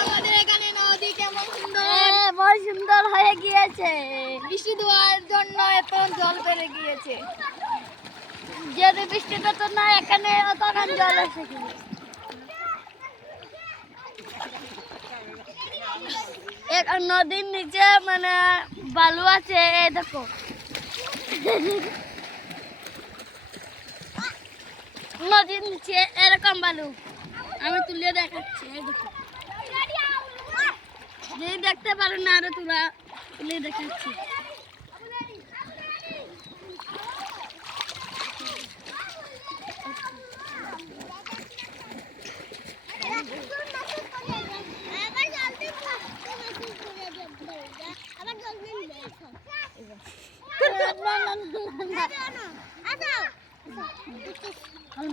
আমাদের এখানে নদী কেমন সুন্দর হয়ে গিয়েছে। বৃষ্টি দেওয়ার জন্য এত জল বেড়ে গিয়েছে। যদি বৃষ্টিটা তো না এখানে তখন জল এসে গিয়েছে। নদীর নিচে মানে বালু আছে, এই দেখো নদীর নিচে এরকম বালু আমি তুলে দেখাচ্ছি। এই দেখো, যদি দেখতে পারো না আরো তুলে দেখাচ্ছি।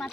মাথা